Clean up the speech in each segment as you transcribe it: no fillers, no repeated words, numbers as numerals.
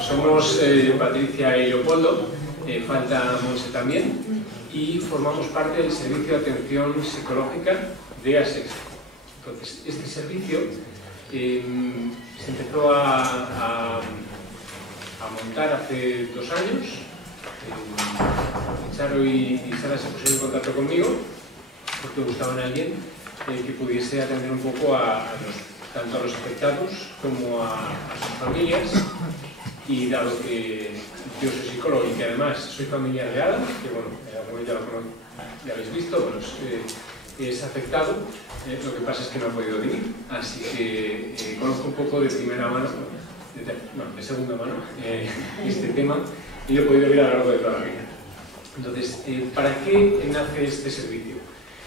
Somos Patricia y Leopoldo, falta Monse también, y formamos parte del servicio de atención psicológica de ASEX. Entonces, este servicio se empezó a montar hace 2 años. Charo y Sara se pusieron en contacto conmigo porque buscaban a alguien que pudiese atender un poco tanto a los afectados como a sus familias. Y dado que yo soy psicólogo y que además soy familiar de Adam, que bueno, ya habéis visto, bueno, es afectado, lo que pasa es que no ha podido venir, así que conozco un poco de primera mano, de segunda mano, este tema, y lo he podido ver a lo largo de toda la vida. Entonces, ¿para qué nace este servicio?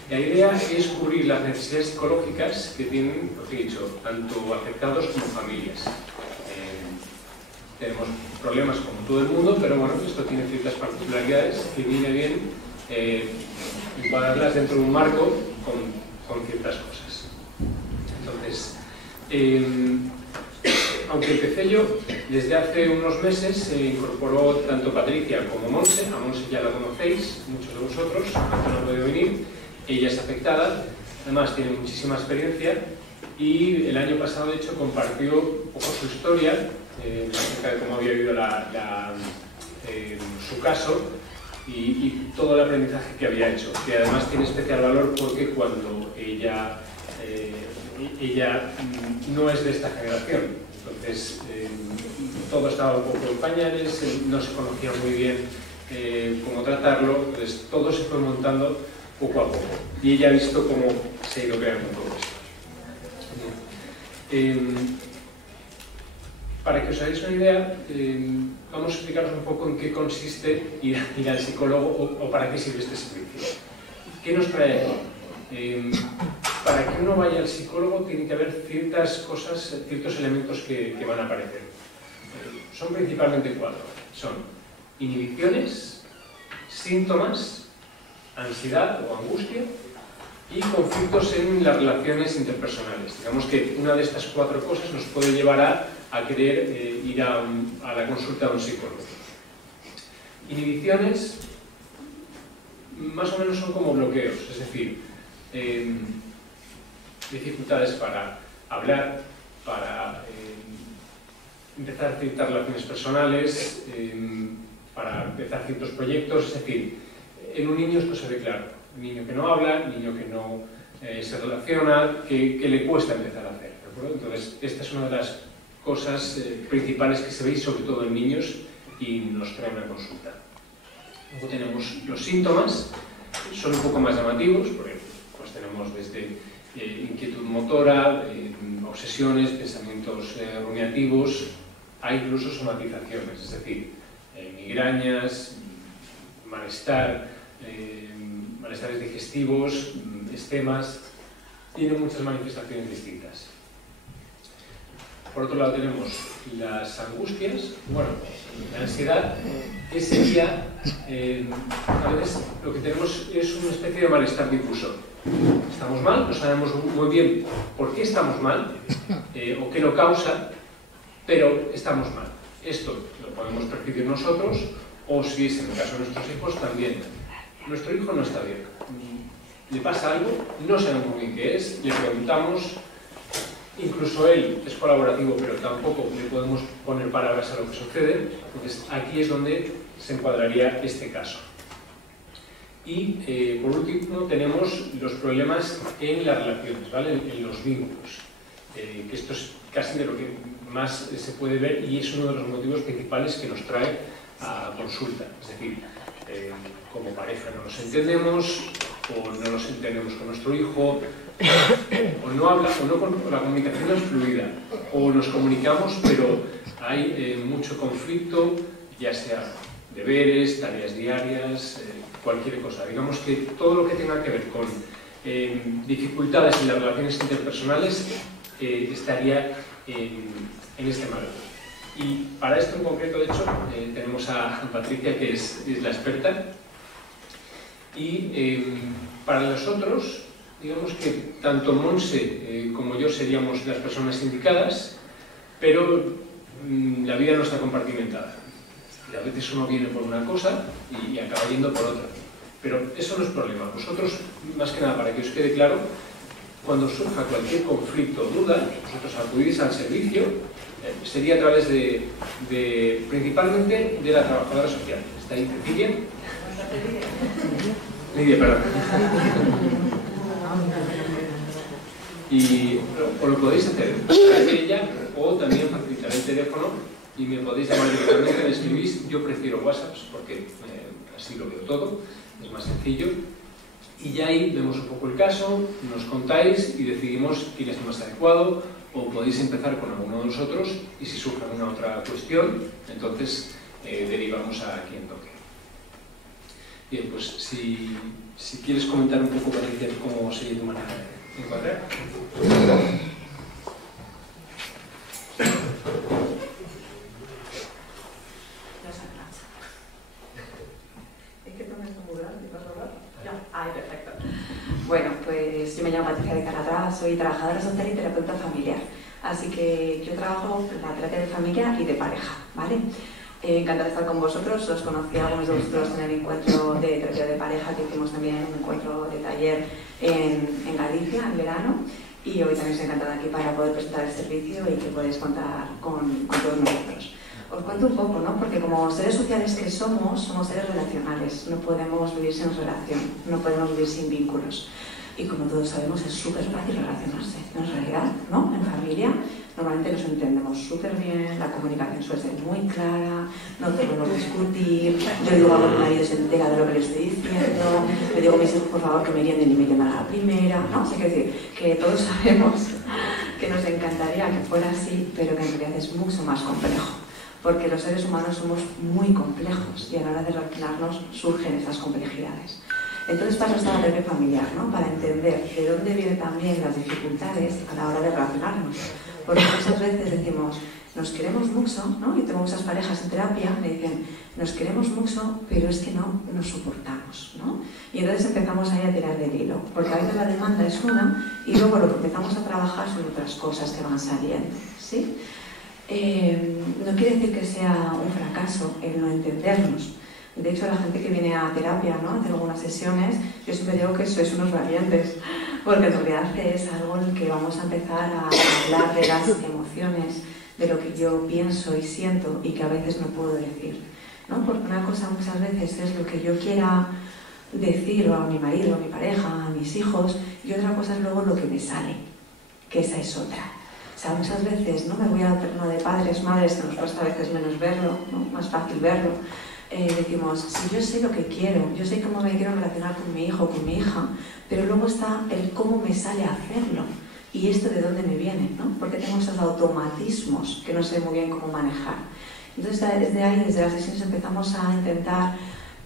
La idea es cubrir las necesidades psicológicas que tienen, lo que he dicho, tanto afectados como familias. Tenemos problemas como todo el mundo, pero bueno, esto tiene ciertas particularidades que viene bien encuadrarlas dentro de un marco con ciertas cosas. Entonces, aunque empecé yo, desde hace unos meses se incorporó tanto Patricia como Monse. A Monse ya la conocéis, muchos de vosotros, aunque no ha podido venir. Ella es afectada, además tiene muchísima experiencia y el año pasado, de hecho, compartió un poco su historia acerca de cómo había vivido su caso y todo el aprendizaje que había hecho, que además tiene especial valor porque cuando ella no es de esta generación, entonces todo estaba un poco en pañales, no se conocía muy bien cómo tratarlo, entonces todo se fue montando poco a poco y ella ha visto cómo se ha ido creando todo esto. Para que os hagáis una idea, vamos a explicaros un poco en qué consiste ir al psicólogo o para qué sirve este servicio. ¿Qué nos trae aquí? Para que uno vaya al psicólogo tiene que haber ciertas cosas, ciertos elementos que van a aparecer. Son principalmente 4. Son inhibiciones, síntomas, ansiedad o angustia y conflictos en las relaciones interpersonales. Digamos que una de estas 4 cosas nos puede llevar a querer ir a la consulta de un psicólogo. Inhibiciones más o menos son como bloqueos, es decir, dificultades para hablar, para empezar ciertas relaciones personales, para empezar ciertos proyectos, es decir, en un niño esto se ve claro, un niño que no habla, un niño que no se relaciona, que le cuesta empezar a hacer, ¿de acuerdo? Entonces, esta es una de las cosas principales que se veis sobre todo en niños y nos traen a consulta. Luego tenemos los síntomas, son un poco más llamativos, porque pues, tenemos desde inquietud motora, obsesiones, pensamientos rumiativos, hay incluso somatizaciones, es decir, migrañas, malestar, malestares digestivos, estemas, tienen muchas manifestaciones distintas. Por otro lado tenemos las angustias, bueno, la ansiedad, que sería, a veces lo que tenemos es una especie de malestar difuso. Estamos mal, no sabemos muy bien por qué estamos mal o qué lo causa, pero estamos mal. Esto lo podemos percibir nosotros o si es en el caso de nuestros hijos también. Nuestro hijo no está bien, le pasa algo, no sabemos muy bien qué es, le preguntamos. Incluso él es colaborativo, pero tampoco le podemos poner palabras a lo que sucede. Entonces, aquí es donde se encuadraría este caso. Y, por último, tenemos los problemas en las relaciones, ¿vale? En los vínculos. Que esto es casi de lo que más se puede ver y es uno de los motivos principales que nos trae a consulta. Es decir, como pareja no nos entendemos, o no nos entendemos con nuestro hijo, o no habla, o la comunicación no es fluida, o nos comunicamos pero hay mucho conflicto, ya sea deberes, tareas diarias, cualquier cosa. Digamos que todo lo que tenga que ver con dificultades en las relaciones interpersonales estaría en este marco. Y para esto en concreto, de hecho, tenemos a Patricia, que es la experta. Y para los otros, digamos que tanto Monse como yo seríamos las personas indicadas, pero la vida no está compartimentada. Y a veces uno viene por una cosa y acaba yendo por otra. Pero eso no es problema. Vosotros, más que nada, para que os quede claro, cuando surja cualquier conflicto o duda, vosotros acudís al servicio, sería a través principalmente de la trabajadora social. ¿Está ahí Cecilia? Lidia, perdón. Y o lo podéis hacer a través de ella, o también facilitaré el teléfono y me podéis llamar directamente, me escribís. Yo prefiero WhatsApp porque así lo veo todo, es más sencillo. Y ya ahí vemos un poco el caso, nos contáis y decidimos quién es más adecuado, o podéis empezar con alguno de nosotros y si surge alguna otra cuestión, entonces derivamos a quien toque. Bien, pues si quieres comentar un poco, Patricia, cómo se tu manera de encuadrar. Ay, perfecto. Bueno, pues yo me llamo Patricia de Calatrava, soy trabajadora social y terapeuta familiar. Así que yo trabajo en la terapia de familia y de pareja, ¿vale? Encantada de estar con vosotros. Os conocí a algunos de vosotros en el encuentro de terapia de pareja que hicimos también, un encuentro de taller en Galicia en verano. Y hoy también estoy encantada aquí para poder presentar el servicio y que podéis contar con todos nosotros. Os cuento un poco, ¿no? Porque como seres sociales que somos seres relacionales. No podemos vivir sin relación, no podemos vivir sin vínculos. Y como todos sabemos, es súper fácil relacionarse. En realidad, ¿no? En familia, normalmente nos entendemos súper bien, la comunicación suele ser muy clara, no podemos discutir, yo digo a mi marido se entera de lo que le estoy diciendo, le digo a mis hijos, por favor, que me entienden y me llaman a la primera, ¿no? O sea, quiero decir, que todos sabemos que nos encantaría que fuera así, pero que en realidad es mucho más complejo. Porque los seres humanos somos muy complejos y a la hora de relacionarnos surgen esas complejidades. Entonces para eso está la terapia familiar, ¿no? Para entender de dónde vienen también las dificultades a la hora de relacionarnos. Porque muchas veces decimos, nos queremos mucho, ¿no? Yo tengo muchas parejas en terapia, me dicen, nos queremos mucho, pero es que no nos soportamos, ¿no? Y entonces empezamos ahí a tirar del hilo, porque a veces la demanda es una y luego lo que empezamos a trabajar son otras cosas que van saliendo, ¿sí? No quiere decir que sea un fracaso el no entendernos. De hecho, la gente que viene a terapia, ¿no? A hacer algunas sesiones, yo siempre digo que sois unos valientes, porque en realidad es algo en el que vamos a empezar a hablar de las emociones, de lo que yo pienso y siento y que a veces no puedo decir, ¿no? Porque una cosa muchas veces es lo que yo quiera decir a mi marido, a mi pareja, a mis hijos, y otra cosa es luego lo que me sale, que esa es otra. O sea, muchas veces, ¿no? Me voy al terreno de padres, madres, que nos cuesta a veces menos verlo, ¿no? Más fácil verlo. Decimos, si yo sé lo que quiero, yo sé cómo me quiero relacionar con mi hijo o con mi hija, pero luego está el cómo me sale a hacerlo. Y esto de dónde me viene, ¿no? Porque tengo esos automatismos que no sé muy bien cómo manejar. Entonces, desde ahí, desde las sesiones, empezamos a intentar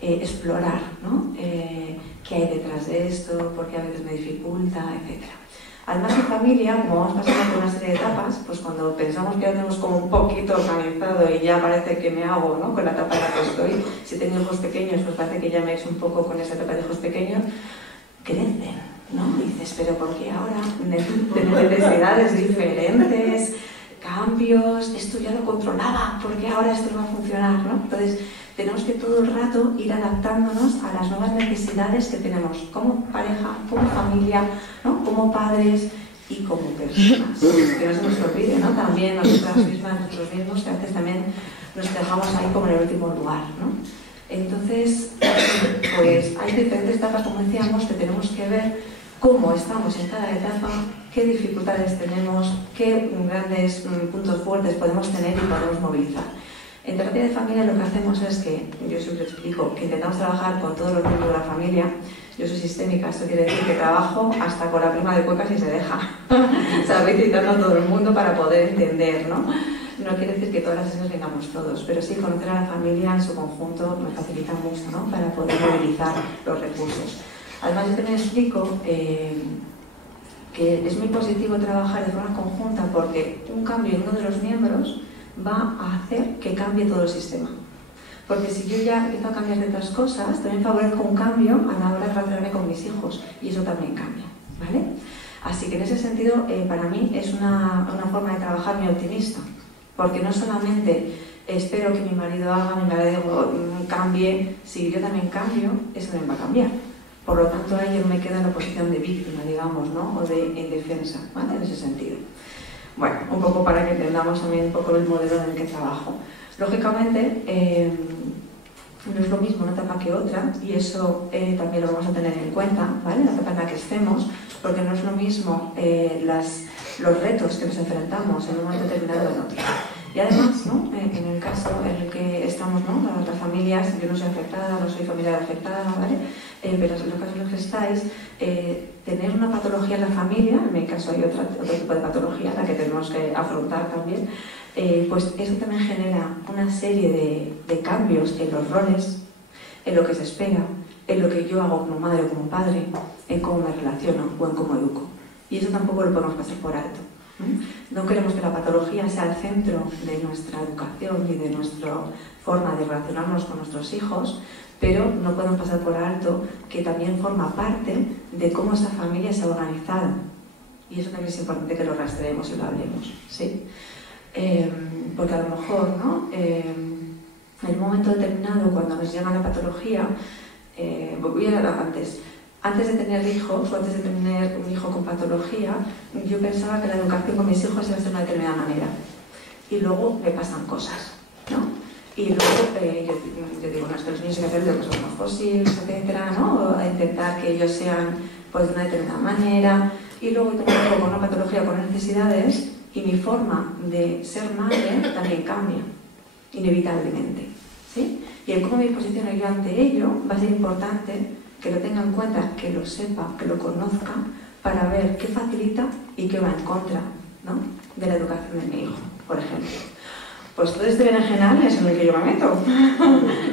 explorar, ¿no? Qué hay detrás de esto, por qué a veces me dificulta, etc. Además, en familia, como vamos pasando por una serie de etapas, pues cuando pensamos que ya tenemos como un poquito organizado y ya parece que me hago, ¿no? Con la etapa en la que estoy, si tengo hijos pequeños, pues parece que ya me he hecho un poco con esa etapa de hijos pequeños, crecen, ¿no? Y dices, pero ¿por qué ahora? Tengo necesidades diferentes, cambios, esto ya lo controlaba, ¿por qué ahora esto no va a funcionar, ¿no? Entonces, tenemos que todo el rato ir adaptándonos a las nuevas necesidades que tenemos como pareja, como familia, ¿no? Como padres y como personas. Que no se nos olvide, ¿no? También nosotras mismas, nosotros mismos, que a veces también nos dejamos ahí como en el último lugar, ¿no? Entonces, pues hay diferentes etapas, como decíamos, que tenemos que ver cómo estamos en cada etapa, qué dificultades tenemos, qué grandes puntos fuertes podemos tener y podemos movilizar. En terapia de familia lo que hacemos es que, yo siempre explico, que intentamos trabajar con todos los miembros de la familia. Yo soy sistémica, esto quiere decir que trabajo hasta con la prima de cuecas y se deja. ¿Sabéis? Citando a todo el mundo para poder entender, ¿no? No quiere decir que todas las sesiones vengamos todos, pero sí conocer a la familia en su conjunto me facilita mucho, ¿no? Para poder movilizar los recursos. Además, yo también explico que es muy positivo trabajar de forma conjunta porque un cambio en uno de los miembros va a hacer que cambie todo el sistema. Porque si yo ya empiezo a cambiar de otras cosas, también favorezco un cambio a la hora de relacionarme con mis hijos, y eso también cambia, ¿vale? Así que en ese sentido, para mí es una forma de trabajar muy optimista, porque no solamente espero que mi marido haga, mi marido cambie, si yo también cambio, eso también va a cambiar. Por lo tanto, ahí yo no me quedo en la posición de víctima, digamos, ¿no? O de indefensa, ¿vale? En ese sentido. Bueno, un poco para que entendamos también un poco el modelo en el que trabajo. Lógicamente, no es lo mismo una etapa que otra, y eso también lo vamos a tener en cuenta, ¿vale? La etapa en la que estemos, porque no es lo mismo los retos que nos enfrentamos en un momento determinado en otro. Y además, ¿no? En el caso en el que estamos, ¿no? Las familias, yo no soy afectada, no soy familiar afectada, ¿vale? Pero en los casos en los que estáis, tener una patología en la familia, en mi caso hay otro tipo de patología, la que tenemos que afrontar también, pues eso también genera una serie de cambios en los roles, en lo que se espera, en lo que yo hago como madre o como padre, en cómo me relaciono o en cómo educo. Y eso tampoco lo podemos pasar por alto. No queremos que la patología sea el centro de nuestra educación y de nuestra forma de relacionarnos con nuestros hijos, pero no podemos pasar por alto que también forma parte de cómo esta familia se ha organizado. Y eso también es importante que lo rastreemos y lo hablemos, ¿sí? Porque a lo mejor, ¿no? En un momento determinado, cuando nos llega la patología, voy a hablar antes de tener hijos o antes de tener un hijo con patología, yo pensaba que la educación con mis hijos iba a ser de una determinada manera. Y luego me pasan cosas, ¿no? Y luego yo digo, no, es que los niños hay que hacer de cosas más fósiles, etcétera, ¿no? A intentar que ellos sean pues, de una determinada manera. Y luego tengo con una patología, con necesidades, y mi forma de ser madre también cambia, inevitablemente, ¿sí? Y el cómo me posiciono yo ante ello va a ser importante que lo tenga en cuenta, que lo sepa, que lo conozca, para ver qué facilita y qué va en contra, ¿no? De la educación de mi hijo, por ejemplo. Pues todo este berenjenal es en el que yo me meto.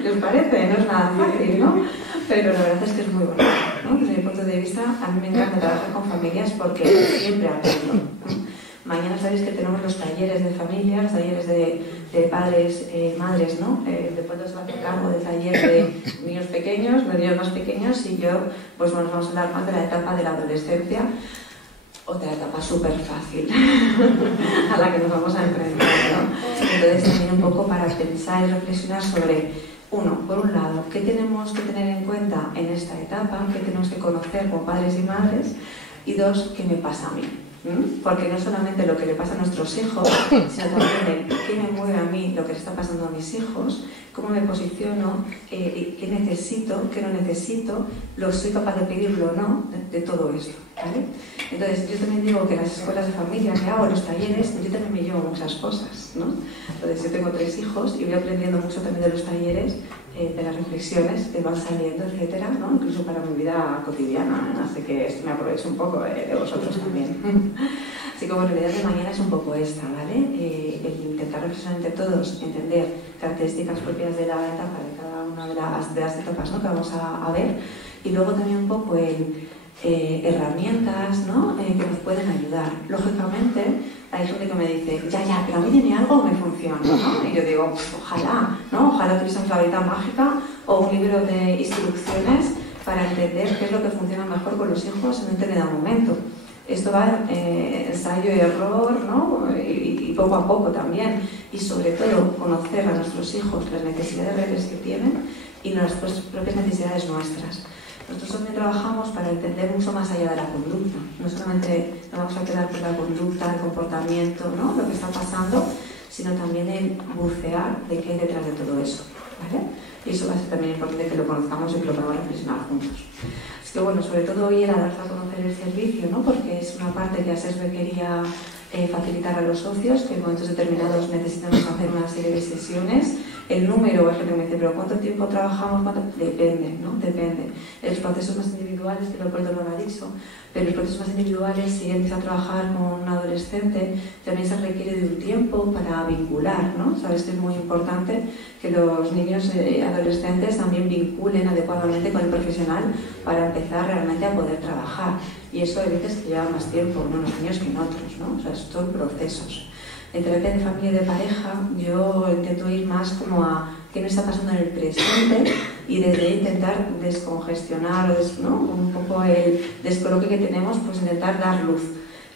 ¿Qué os parece? No es nada fácil, ¿no? Pero la verdad es que es muy bonito, ¿no? Desde mi punto de vista, a mí me encanta trabajar con familias porque siempre aprendo, ¿no? Mañana sabéis que tenemos los talleres de familias, talleres de padres, madres, ¿no? Después nos va a hacer cargo del taller de niños pequeños, de niños más pequeños, y yo, pues bueno, vamos a hablar más de la etapa de la adolescencia, otra etapa súper fácil a la que nos vamos a enfrentar, ¿no? Entonces también un poco para pensar y reflexionar sobre, uno, por un lado, qué tenemos que tener en cuenta en esta etapa, qué tenemos que conocer como padres y madres, y dos, qué me pasa a mí. Porque no solamente lo que le pasa a nuestros hijos, sino también el qué me mueve a mí, lo que le está pasando a mis hijos, cómo me posiciono, qué necesito, qué no necesito, lo soy capaz de pedirlo o no, de todo esto, ¿vale? Entonces, yo también digo que en las escuelas de familia que hago, en los talleres, yo también me llevo muchas cosas, ¿no? Entonces, yo tengo 3 hijos y voy aprendiendo mucho también de los talleres, de las reflexiones que van saliendo, etcétera, ¿no? Incluso para mi vida cotidiana, ¿no? Así que esto me aprovecho un poco de vosotros también. Así que bueno, la idea de mañana es un poco esta, ¿vale? El intentar reflexionar entre todos, entender características propias de la etapa, de cada una de las etapas, ¿no? Que vamos a ver, y luego también un poco herramientas, ¿no? Que nos pueden ayudar. Lógicamente, hay gente que me dice, ya, pero a mí tiene algo que me funciona, ¿no? Y yo digo, ojalá, ¿no? Ojalá tuviésemos la varita mágica o un libro de instrucciones para entender qué es lo que funciona mejor con los hijos en un determinado momento. Esto va ensayo y error, ¿no? Y poco a poco también. Y sobre todo, conocer a nuestros hijos las necesidades reales que tienen y nuestras propias necesidades nuestras. Nosotros también trabajamos para entender mucho más allá de la conducta. No solamente nos vamos a quedar con la conducta, el comportamiento, ¿no? Lo que está pasando, sino también el bucear de qué hay detrás de todo eso, ¿vale? Y eso va a ser también importante que lo conozcamos y que lo podamos reflexionar juntos. Así que bueno, sobre todo hoy era darse a conocer el servicio, ¿no? Porque es una parte que ASESB quería facilitar a los socios, que en momentos determinados necesitamos hacer una serie de sesiones. El número es lo que me dice, pero ¿cuánto tiempo trabajamos? Depende, ¿no? Depende. Los procesos más individuales, que Leopoldo lo ha dicho, pero los procesos más individuales, si empieza a trabajar con un adolescente, también se requiere de un tiempo para vincular, ¿no? Sabes que es muy importante que los niños adolescentes también vinculen adecuadamente con el profesional para empezar realmente a poder trabajar. Y eso hay veces que lleva más tiempo en unos niños que en otros, ¿no? O sea, son procesos. En terapia de familia y de pareja, yo intento ir más como a qué nos está pasando en el presente y desde ahí intentar descongestionar ¿no? un poco el descoloque que tenemos, pues intentar dar luz.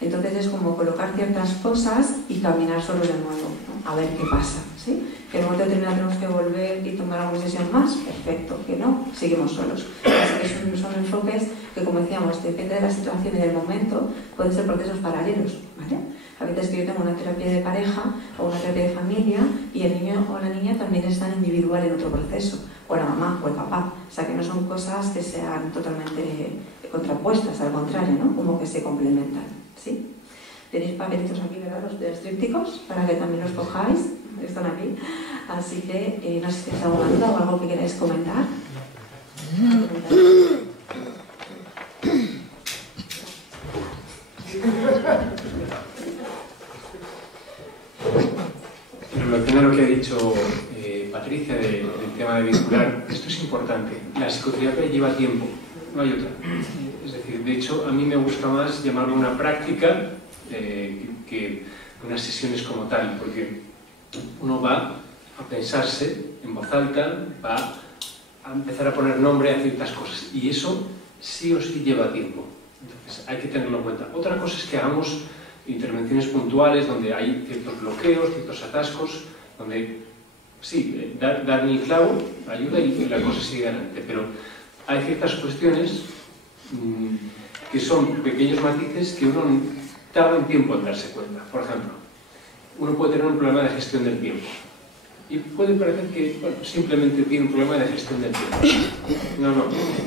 Entonces es como colocar ciertas cosas y caminar solos de nuevo, ¿no? A ver qué pasa, ¿sí? Que en un momento determinado tenemos que volver y tomar alguna sesión más, perfecto, que no, seguimos solos. Así que son enfoques que, como decíamos, depende de la situación y del momento, pueden ser procesos paralelos, ¿vale? A veces que yo tengo una terapia de pareja o una terapia de familia y el niño o la niña también están individual en otro proceso, o la mamá o el papá, o sea que no son cosas que sean totalmente contrapuestas, al contrario, ¿no? Como que se complementan, ¿sí? Tenéis papelitos aquí, ¿verdad? Los de los trípticos, para que también los cojáis, están aquí. Así que no sé si tenéis alguna duda o algo que queráis comentar. En relación a lo que ha dicho Patricia del tema de vincular, esto es importante. La psicoterapia lleva tiempo, no hay otra. Es decir, de hecho, a mí me gusta más llamarlo una práctica que unas sesiones como tal, porque uno va a pensarse en voz alta, va a empezar a poner nombre a ciertas cosas, y eso sí o sí lleva tiempo. Entonces, hay que tenerlo en cuenta. Otra cosa es que hagamos intervenciones puntuales donde hay ciertos bloqueos, ciertos atascos, donde sí, dar el clavo ayuda y la cosa sigue adelante, pero hay ciertas cuestiones que son pequeños matices que uno tarda un tiempo en darse cuenta. Por ejemplo, uno puede tener un problema de gestión del tiempo y puede parecer que simplemente tiene un problema de gestión del tiempo. No,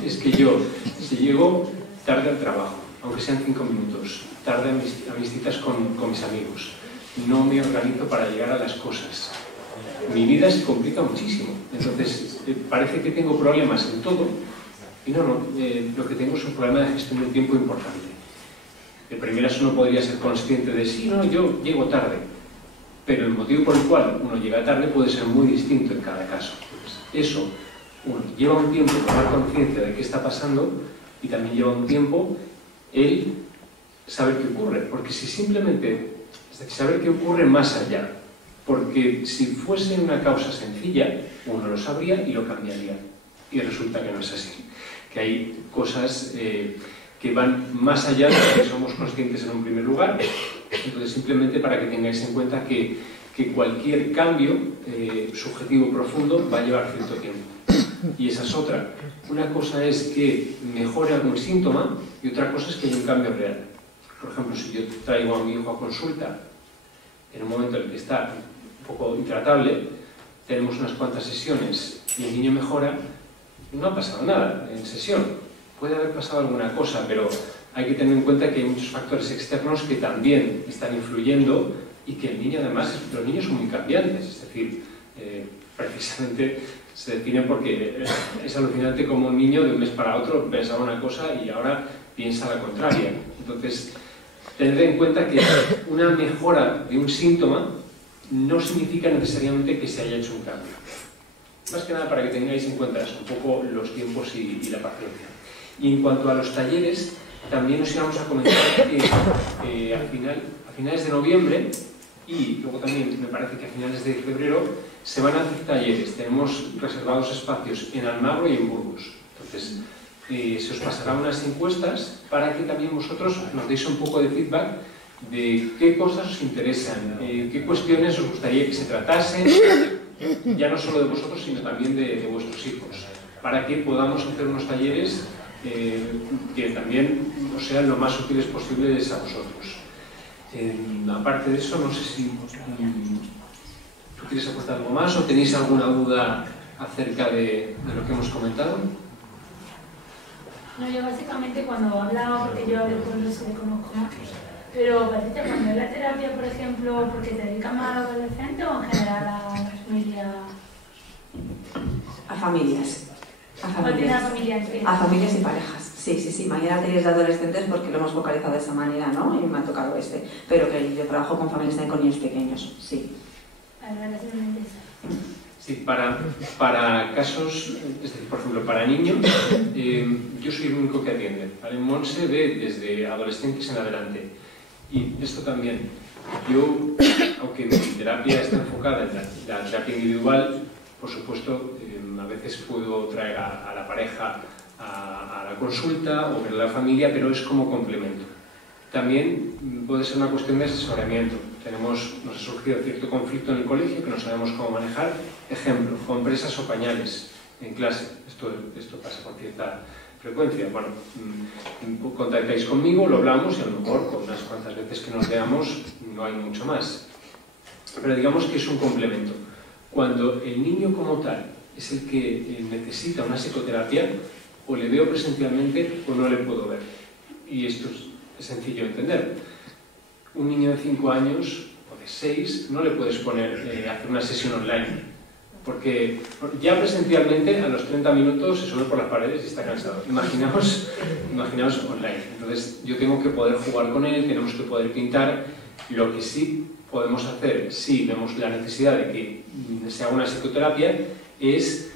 es que yo, si llego tarde al trabajo, aunque sean 5 minutos, tarde a mis citas con mis amigos, no me organizo para llegar a las cosas, mi vida se complica muchísimo. Entonces, parece que tengo problemas en todo, y no, lo que tengo es un problema de gestión del tiempo importante. De primeras uno podría ser consciente de sí, no, yo llego tarde, pero el motivo por el cual uno llega tarde puede ser muy distinto en cada caso. Pues eso, uno lleva un tiempo tomar conciencia de qué está pasando y también lleva un tiempo el saber qué ocurre, porque si simplemente saber qué ocurre más allá, porque si fuese una causa sencilla, uno lo sabría y lo cambiaría, y resulta que no es así, que hay cosas que van más allá de lo que somos conscientes en un primer lugar. Entonces, simplemente para que tengáis en cuenta que cualquier cambio subjetivo profundo va a llevar cierto tiempo. Y esa es otra. Una cosa es que mejore algún síntoma y otra cosa es que haya un cambio real. Por ejemplo, si yo traigo a mi hijo a consulta en un momento en el que está un poco intratable, tenemos unas cuantas sesiones y el niño mejora, no ha pasado nada en sesión. Puede haber pasado alguna cosa, pero hay que tener en cuenta que hay muchos factores externos que también están influyendo y que el niño, además, los niños son muy cambiantes, es decir, precisamente se define porque es alucinante como un niño de un mes para otro pensaba una cosa y ahora piensa la contraria. Entonces, tened en cuenta que una mejora de un síntoma no significa necesariamente que se haya hecho un cambio. Más que nada para que tengáis en cuenta eso, un poco los tiempos y la paciencia. Y en cuanto a los talleres, también os íbamos a comentar que a finales de noviembre y luego también me parece que a finales de febrero se van a hacer talleres. Tenemos reservados espacios en Almagro y en Burgos. Entonces, se os pasará unas encuestas para que también vosotros nos deis un poco de feedback de qué cosas os interesan, qué cuestiones os gustaría que se tratasen, ya no solo de vosotros, sino también de vuestros hijos, para que podamos hacer unos talleres que también os sean lo más útiles posibles a vosotros. Aparte de eso, no sé si tú quieres aportar algo más o tenéis alguna duda acerca de lo que hemos comentado. No, yo básicamente cuando hablaba, porque yo de pueblo se le conozco más, pero Patricia, cuando es la terapia, por ejemplo, porque te dedicas más a adolescentes o en general a la familia. A familias. A familias y parejas. Sí. Mañana tenéis de adolescentes porque lo hemos focalizado de esa manera, ¿no? Y me ha tocado pero que yo trabajo con familias también con niños pequeños, sí. Sí, para casos, es decir, por ejemplo, para niños, yo soy el único que atiende. En Monse ve desde adolescentes en adelante. Y esto también, yo, aunque mi terapia está enfocada en la terapia individual, Por supuesto, a veces puedo traer a la pareja a la consulta o ver a la familia, pero es como complemento. También puede ser una cuestión de asesoramiento. Nos ha surgido cierto conflicto en el colegio que no sabemos cómo manejar. Ejemplo, compresas o pañales en clase. Esto pasa con cierta frecuencia. Bueno, contactáis conmigo, lo hablamos y a lo mejor con unas cuantas veces que nos veamos no hay mucho más. Pero digamos que es un complemento. Cuando el niño como tal es el que necesita una psicoterapia, o le veo presencialmente o no le puedo ver. Y esto es sencillo de entender. Un niño de 5 años o de 6 no le puedes poner hacer una sesión online, porque ya presencialmente a los 30 minutos se sube por las paredes y está cansado. Imaginaos online. Entonces yo tengo que poder jugar con él, tenemos que poder pintar. Lo que sí podemos hacer, si vemos la necesidad de que se haga una psicoterapia, es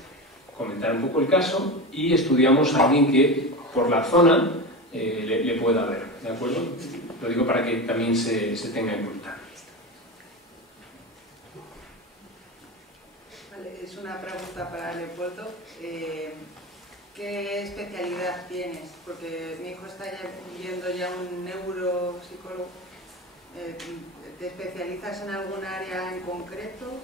comentar un poco el caso y estudiamos a alguien que por la zona le pueda ver, ¿de acuerdo? Lo digo para que también se tenga en cuenta. Vale, es una pregunta para Leopoldo. ¿Qué especialidad tienes? Porque mi hijo está viendo ya un neuropsicólogo. ¿Te especializas en algún área en concreto?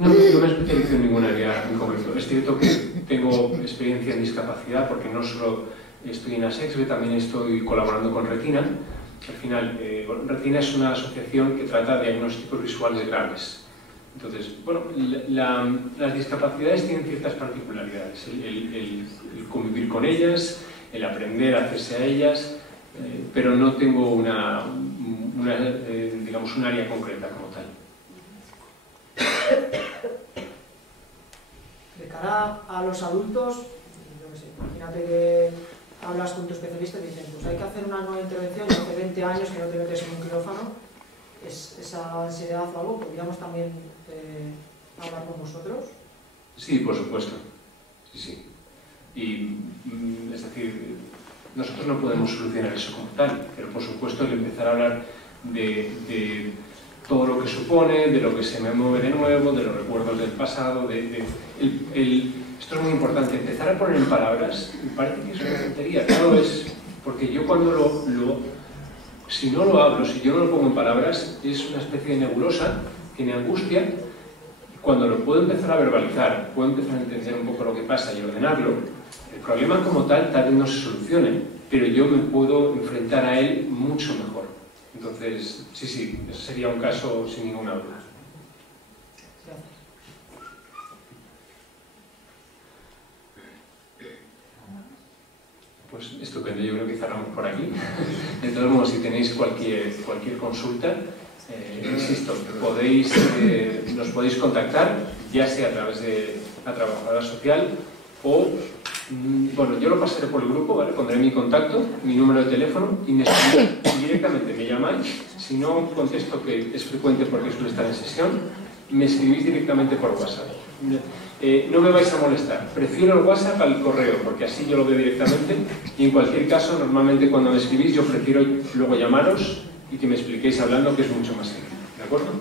No me especializo en ningún área en concreto. Es cierto que tengo experiencia en discapacidad porque no solo estoy en ASEXBE, también estoy colaborando con Retina. Al final, Retina es una asociación que trata diagnósticos visuales graves. Entonces, bueno, las discapacidades tienen ciertas particularidades. El convivir con ellas, el aprender a hacerse a ellas, pero no tengo digamos, un área concreta como tal. De cara a los adultos, yo qué sé, imagínate que hablas con tu especialista y te dicen, pues hay que hacer una nueva intervención, y hace 20 años que no te metes en un quirófano, esa ansiedad o algo, ¿podríamos también hablar con vosotros? Sí, por supuesto. Sí. Y, es decir, nosotros no podemos solucionar eso como tal, pero por supuesto el empezar a hablar de todo lo que supone, de lo que se me mueve de nuevo, de los recuerdos del pasado, esto es muy importante, empezar a poner en palabras, me parece que es una tontería, claro es, porque yo cuando si no lo hablo, si yo no lo pongo en palabras, es una especie de nebulosa que me angustia. Cuando lo puedo empezar a verbalizar, puedo empezar a entender un poco lo que pasa y ordenarlo, el problema como tal vez no se solucione, pero yo me puedo enfrentar a él mucho mejor. Entonces, sí, ese sería un caso sin ninguna duda. Pues estupendo, yo creo que cerramos por aquí. De todos modos, si tenéis cualquier consulta, insisto, nos podéis contactar, ya sea a través de la trabajadora social o, bueno, yo lo pasaré por el grupo, ¿vale? Pondré mi contacto, mi número de teléfono y directamente me llamáis. Si no contesto, que es frecuente porque suele estar en sesión, me escribís directamente por WhatsApp. No me vais a molestar, prefiero el WhatsApp al correo porque así yo lo veo directamente y en cualquier caso, normalmente cuando me escribís yo prefiero luego llamaros y que me expliquéis hablando, que es mucho más simple, ¿de acuerdo?